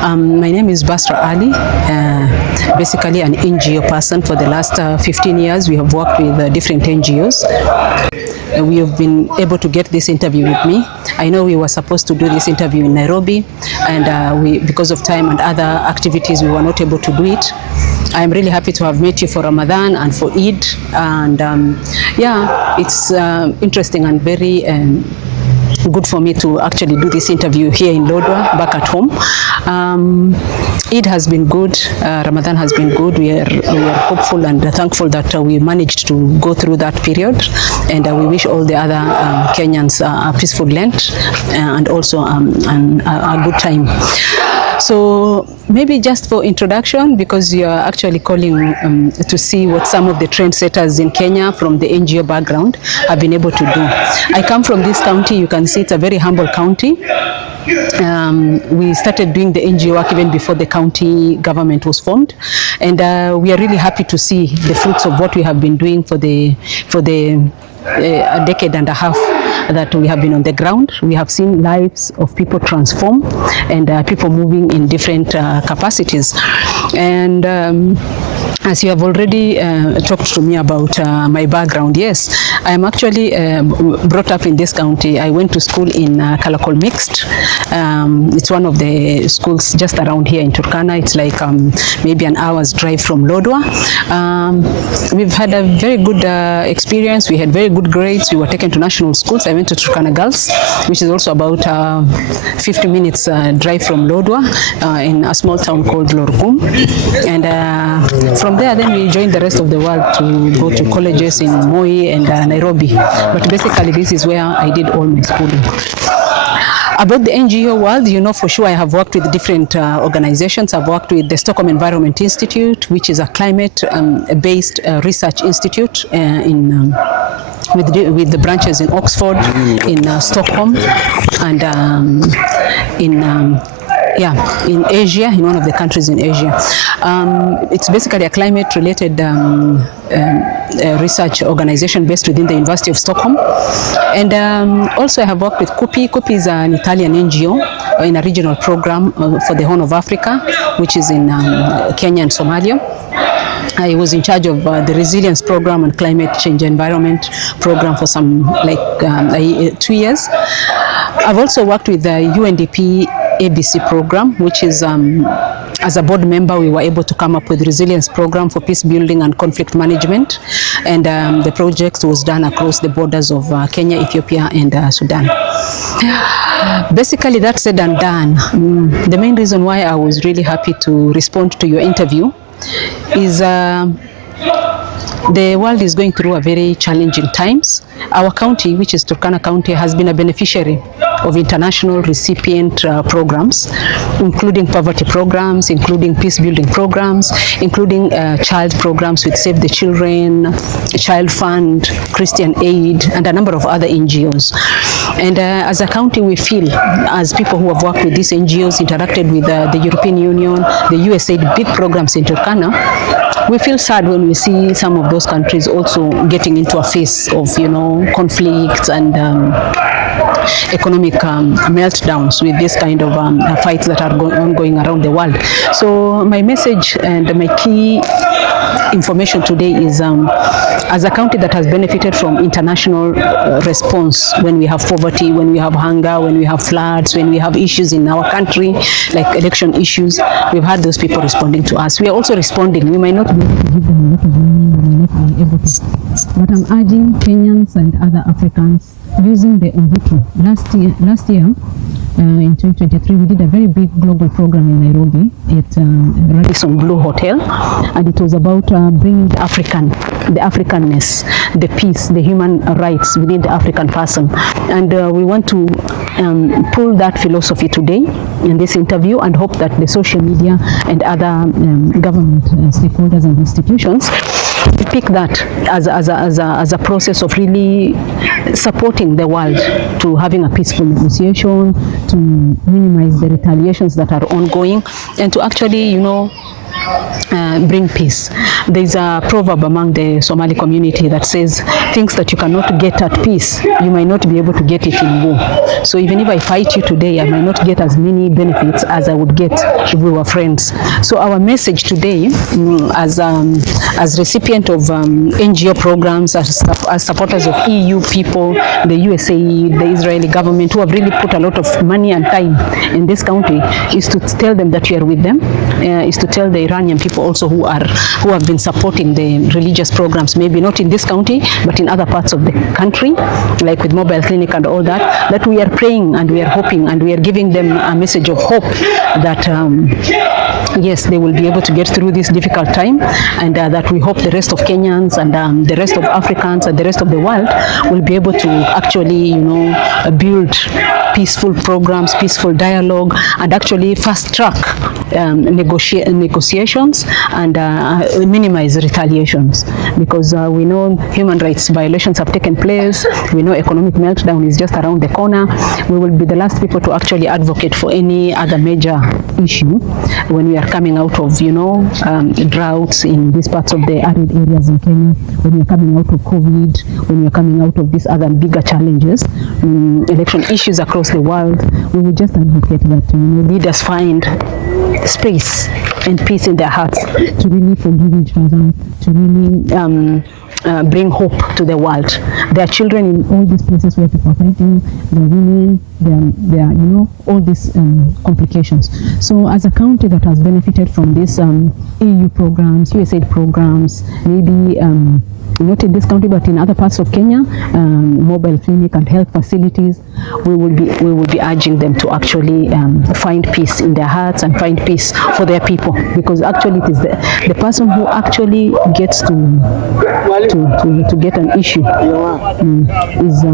My name is Basra Ali, basically an NGO person. For the last 15 years, we have worked with different NGOs. We have been able to get this interview with me. I know we were supposed to do this interview in Nairobi, and because of time and other activities, we were not able to do it. I'm really happy to have met you for Ramadan and for Eid, and it's interesting and very good for me to actually do this interview here in Lodwar, back at home. Eid has been good, Ramadan has been good. We are hopeful and thankful that we managed to go through that period, and we wish all the other Kenyans a peaceful Lent and also a good time. So maybe just for introduction, because you are actually calling to see what some of the trendsetters in Kenya from the NGO background have been able to do. I come from this county. You can see it's a very humble county. We started doing the NGO work even before the county government was formed, and we are really happy to see the fruits of what we have been doing for a decade and a half that we have been on the ground. We have seen lives of people transform and people moving in different capacities. And as you have already talked to me about my background, yes, I am actually brought up in this county. I went to school in Kalakol Mixed. It's one of the schools just around here in Turkana. It's like maybe an hour's drive from Lodwar. We've had a very good experience. We had very good grades. We were taken to national schools. I went to Turkana Girls, which is also about 50 minutes drive from Lodwar in a small town called Lorgum. And from there, then we joined the rest of the world to go to colleges in Moi and Nairobi. But basically, this is where I did all my schooling. About the NGO world, you know for sure I have worked with different organizations. I've worked with the Stockholm Environment Institute, which is a climate-based research institute with the branches in Oxford, in Stockholm, and in Asia, in one of the countries in Asia. It's basically a climate-related research organization based within the University of Stockholm. And also I have worked with CUPI. CUPI is an Italian NGO in a regional program for the Horn of Africa, which is in Kenya and Somalia. I was in charge of the resilience program and climate change environment program for some 2 years. I've also worked with the UNDP ABC program, which is as a board member, we were able to come up with resilience program for peace building and conflict management, and the project was done across the borders of Kenya, Ethiopia, and Sudan. Basically, that said and done, the main reason why I was really happy to respond to your interview is the world is going through a very challenging times. Our county, which is Turkana County, has been a beneficiary of international recipient programs, including poverty programs, including peace building programs, including child programs with Save the Children, Child Fund, Christian Aid, and a number of other NGOs. And as a county, we feel, as people who have worked with these NGOs, interacted with the European Union, the USAID big programs in Turkana, we feel sad when we see some of those countries also getting into a phase of, conflicts and economic meltdowns with this kind of fights that are ongoing around the world. So my message and my key information today is, as a county that has benefited from international response when we have poverty, when we have hunger, when we have floods, when we have issues in our country, like election issues, we've had those people responding to us. We are also responding. We might not be able to give them a lot of money, we might not be able to. But I'm urging Kenyans and other Africans using the Ubuntu. Last year, in 2023, we did a very big global program in Nairobi at Radisson Blue Hotel, and it was about bringing the Africanness, the peace, the human rights within the African person. And we want to pull that philosophy today in this interview, and hope that the social media and other government stakeholders and institutions pick that as a process of really supporting the world to having a peaceful negotiation, to minimize the retaliations that are ongoing, and to actually, bring peace. There's a proverb among the Somali community that says, things that you cannot get at peace, you might not be able to get it in war. So even if I fight you today, I might not get as many benefits as I would get if we were friends. So our message today, as recipient of NGO programs, as supporters of EU people, the USA, the Israeli government, who have really put a lot of money and time in this county, is to tell them that we are with them, is to tell the Iranian people also who have been supporting the religious programs, maybe not in this county, but in other parts of the country, like with mobile clinic and all that, that we are praying and we are hoping and we are giving them a message of hope that yes, they will be able to get through this difficult time, and that we hope the rest of Kenyans and the rest of Africans and the rest of the world will be able to actually, build peaceful programs, peaceful dialogue, and actually fast track negotiations and minimize retaliations, because we know human rights violations have taken place. We know economic meltdown is just around the corner. We will be the last people to actually advocate for any other major issue when we are coming out of, droughts in these parts of the arid areas in Kenya, when we are coming out of COVID, when we are coming out of these other bigger challenges, election issues across the world. We will just advocate that leaders find space and peace in their hearts to really forgive each other, to really bring hope to the world. There are children in all these places where people are fighting, there are women, there are all these complications. So as a county that has benefited from these EU programs, USAID programs, maybe not in this county but in other parts of Kenya, mobile clinic and health facilities, we will be urging them to actually find peace in their hearts and find peace for their people, because actually it is the person who actually gets to get an issue is